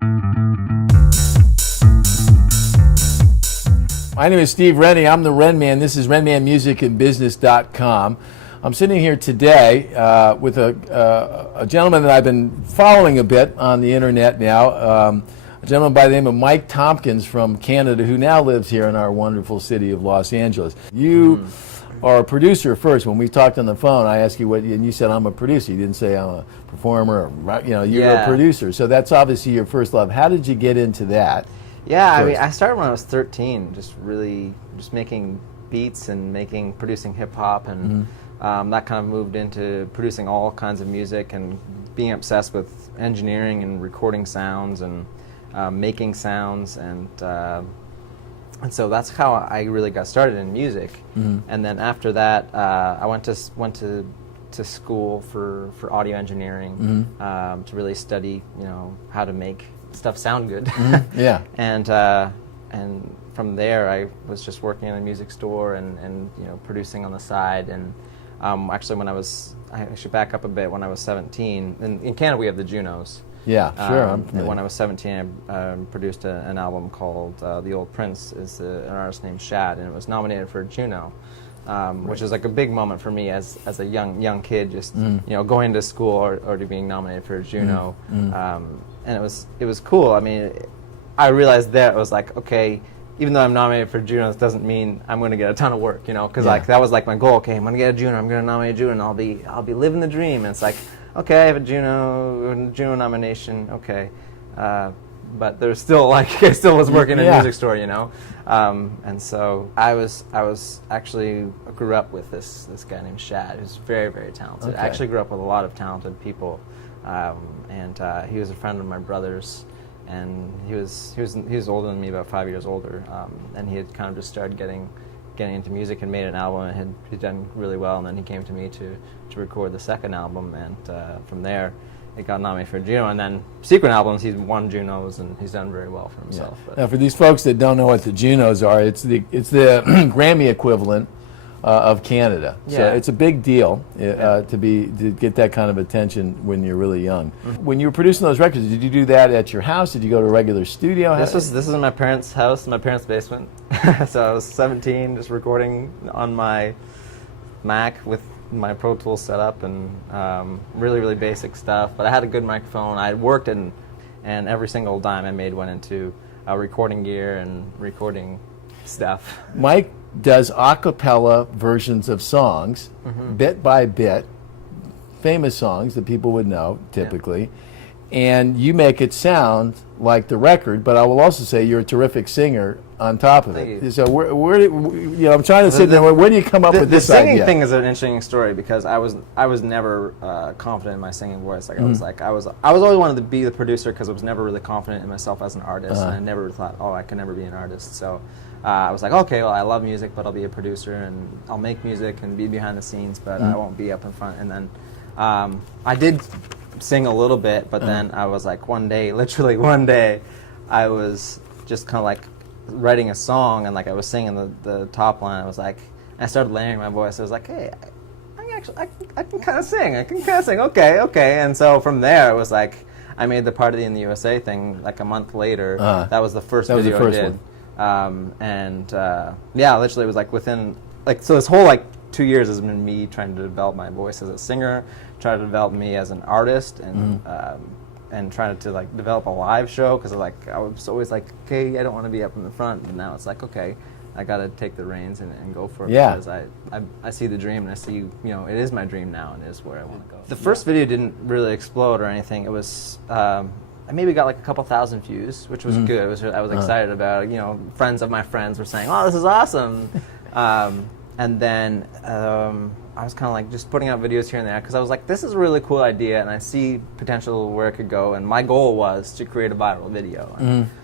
My name is Steve Rennie. I'm the Renman. This is RenmanMusicandBusiness.com. I'm sitting here today with a gentleman that I've been following a bit on the internet now, a gentleman by the name of Mike Tompkins from Canada, who now lives here in our wonderful city of Los Angeles. You are a producer first. When we talked on the phone, I asked you what, and you said I'm a producer. You didn't say I'm a performer. Or, you're a producer. So that's obviously your first love. How did you get into that? Yeah, I mean, I started when I was 13, just making beats and producing hip hop, and that kind of moved into producing all kinds of music and being obsessed with engineering and recording sounds and making sounds, and so that's how I really got started in music. And then after that, I went to school for audio engineering to really study, how to make stuff sound good. And from there I was just working in a music store and producing on the side. And actually I should back up a bit. When I was 17, in Canada we have the Junos. Yeah, sure. And when I was 17, I produced an album called The Old Prince. Is an artist named Shad, and it was nominated for a Juno. Which is like a big moment for me as a young kid, just going to school or to being nominated for a Juno. And it was cool. I mean, I realized that it was like, okay, even though I'm nominated for Junos, doesn't mean I'm going to get a ton of work, because like that was like my goal. Okay, I'm going to get a Juno. I'm going to nominate a Juno, and I'll be living the dream. And it's like, okay, I have a Juno nomination. Okay, but there's still like I still was working in a music store, and so I grew up with this guy named Shad, who's very, very talented. I actually grew up with a lot of talented people. And he was a friend of my brother's, and he was older than me, about 5 years older, and he had kind of just started getting into music and made an album, and he'd done really well. And then he came to me to record the second album, and from there it got nominated for a Juno. And then subsequent albums, he's won Junos, and he's done very well for himself. Now, for these folks that don't know what the Junos are, it's the Grammy equivalent of Canada. So it's a big deal to get that kind of attention when you're really young. When you were producing those records, did you do that at your house? Did you go to a regular studio? This is in my parents' house, my parents' basement. So I was 17, just recording on my Mac with my Pro Tools set up, and really, really basic stuff. But I had a good microphone. I had worked and every single dime I made went into recording gear and recording stuff. Mike does a cappella versions of songs, bit by bit, famous songs that people would know typically, and you make it sound like the record. But I will also say you're a terrific singer on top of it. So I'm trying to sit there. Where do you come up with this idea? The singing thing is an interesting story, because I was never confident in my singing voice. Like I was always wanted to be the producer, because I was never really confident in myself as an artist, and I never thought, I can never be an artist. So I was like, okay, well, I love music, but I'll be a producer, and I'll make music and be behind the scenes, but I won't be up in front. And then I did sing a little bit, but then I was like, literally one day, I was just kind of like writing a song, and like I was singing the top line. I was like, I started layering my voice. I was like, hey, I can kind of sing. Okay. And so from there, it was like, I made the Party in the USA thing like a month later. That was the first video I did. Literally it was like within, so this whole 2 years has been me trying to develop my voice as a singer, trying to develop me as an artist, and trying to develop a live show, because I was always like, okay, I don't want to be up in the front, and now it's like, okay, I got to take the reins and go for it, because I see the dream, and I see, it is my dream now, and it is where I want to go. The first video didn't really explode or anything. It was I maybe got like a couple thousand views, which was good. I was excited about it. Friends of my friends were saying, "Oh, this is awesome," and then I was kind of like just putting out videos here and there, because I was like, "This is a really cool idea, and I see potential where it could go." And my goal was to create a viral video.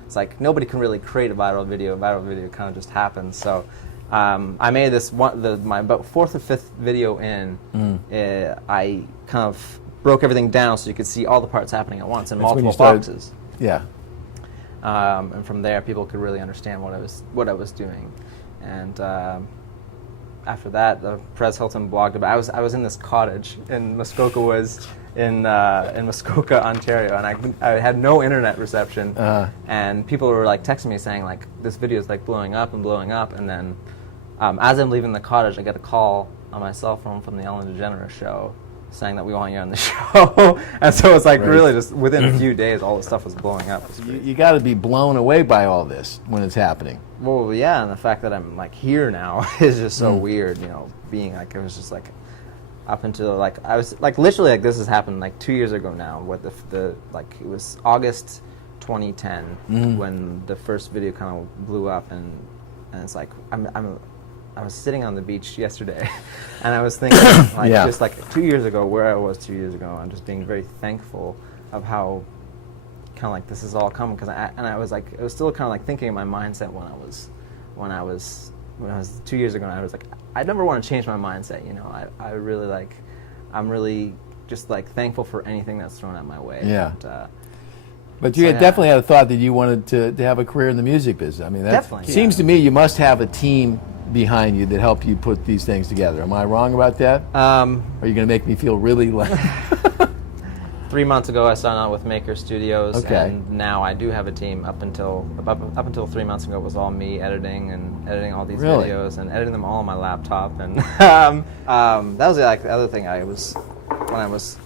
It's like nobody can really create a viral video. A viral video kind of just happens. So I made this my about fourth or fifth video in. I kind of broke everything down so you could see all the parts happening at once in multiple boxes. Yeah. And from there, people could really understand what I was doing. And after that, the Perez Hilton blogged about. I was in this cottage in Muskoka Woods, Muskoka, Ontario, and I had no internet reception, and people were like texting me saying like this video is like blowing up, and then as I'm leaving the cottage, I get a call on my cell phone from the Ellen DeGeneres show saying that we want you on the show, and so it's like really just within a few days, all this stuff was blowing up. You got to be blown away by all this when it's happening. Well, yeah, and the fact that I'm like here now is just so weird, you know, being like, it was just like up until like I was like literally like this has happened like 2 years ago now. What the like it was August 2010 when the first video kind of blew up, and it's like I was sitting on the beach yesterday, and I was thinking, like, just like 2 years ago, where I was 2 years ago, and just being very thankful of how kind of like this is all coming. I was like, it was still kind of like thinking in my mindset when I was 2 years ago, and I was like, I never want to change my mindset. You know, I really like, I'm really just like thankful for anything that's thrown at my way. Yeah. And, but you definitely had a thought that you wanted to have a career in the music business. I mean, that seems to me you must have a team behind you that helped you put these things together. Am I wrong about that? Are you going to make me feel really like... 3 months ago, I signed on with Maker Studios, and now I do have a team. Up until 3 months ago, it was all me editing all these videos and editing them all on my laptop. And that was like the other thing. When I was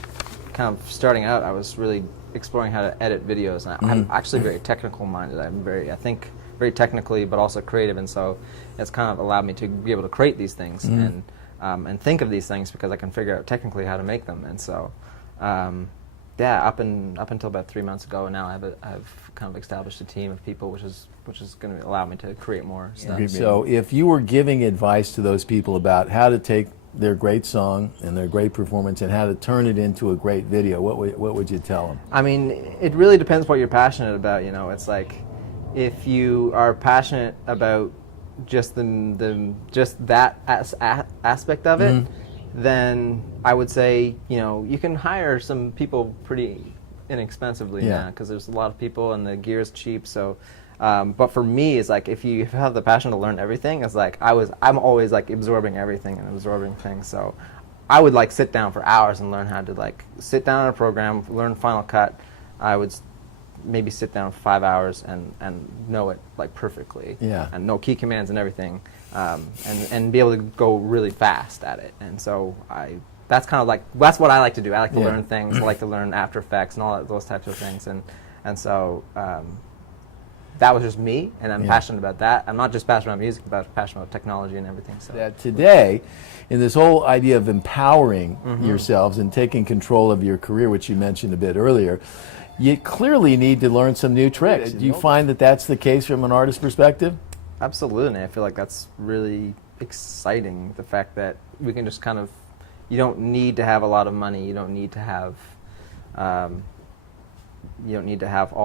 kind of starting out, I was really exploring how to edit videos. And I'm actually very technical minded. I think very technically, but also creative, and so it's kind of allowed me to be able to create these things and think of these things because I can figure out technically how to make them. And so, up until about 3 months ago, now I've kind of established a team of people, which is going to allow me to create more stuff. So, if you were giving advice to those people about how to take their great song and their great performance and how to turn it into a great video, what would you tell them? I mean, it really depends what you're passionate about. You know, it's like, if you are passionate about just that aspect of it, then I would say, you know, you can hire some people pretty inexpensively now, because there's a lot of people and the gear is cheap. So, but for me, it's like if you have the passion to learn everything, it's like I'm always like absorbing everything and absorbing things. So I would like sit down for hours and learn how to like sit down on a program, learn Final Cut. I would maybe sit down for 5 hours and know it like perfectly, and know key commands and everything, and be able to go really fast at it. And so that's kind of like, that's what I like to do. I like to learn things. I like to learn After Effects and all those types of things. And so that was just me, and I'm passionate about that. I'm not just passionate about music, but passionate about technology and everything. So today, in this whole idea of empowering yourselves and taking control of your career, which you mentioned a bit earlier, you clearly need to learn some new tricks. Do you find that that's the case from an artist perspective? Absolutely. I feel like that's really exciting, the fact that we can just kind of, you don't need to have a lot of money, you don't need to have all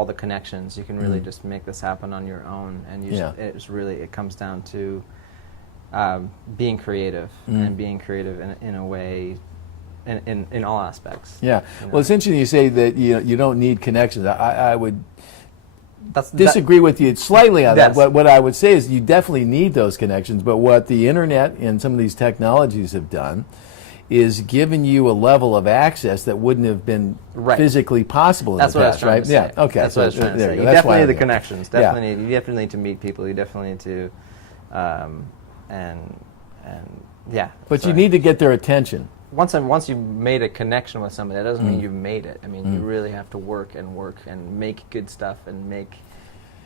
the connections. You can really just make this happen on your own, and it comes down to being creative, and being creative in a way, in all aspects. Yeah. You know? Well, it's interesting you say that you don't need connections. I would disagree with you slightly on that. What I would say is you definitely need those connections, but what the internet and some of these technologies have done is given you a level of access that wouldn't have been physically possible in the past, what I was trying to say. Yeah, okay. That's what I was trying to say. You definitely need the connections. You definitely need to meet people. You definitely need to, But you need to get their attention. Once you've made a connection with somebody, that doesn't mean you've made it. I mean, you really have to work and make good stuff and make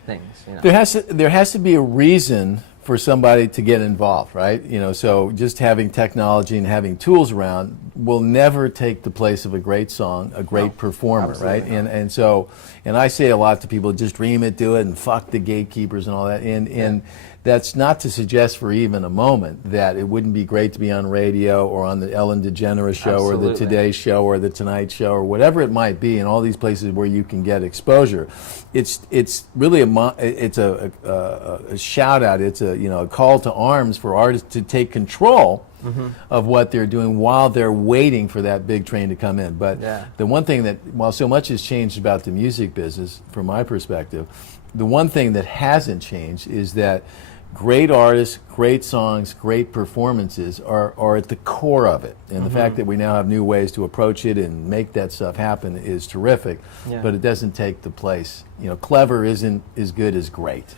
things. You know. There has to be a reason for somebody to get involved, right? You know, so just having technology and having tools around will never take the place of a great song, a great performer, right? And I say a lot to people, just dream it, do it, and fuck the gatekeepers and all that. And that's not to suggest for even a moment that it wouldn't be great to be on radio or on the Ellen DeGeneres show or the Today Show or the Tonight Show or whatever it might be, and all these places where you can get exposure. It's really a shout out. It's a call to arms for artists to take control of what they're doing while they're waiting for that big train to come in. But the one thing that, while so much has changed about the music business, from my perspective, the one thing that hasn't changed is that great artists, great songs, great performances are at the core of it. And the fact that we now have new ways to approach it and make that stuff happen is terrific. Yeah. But it doesn't take the place. You know, clever isn't as good as great.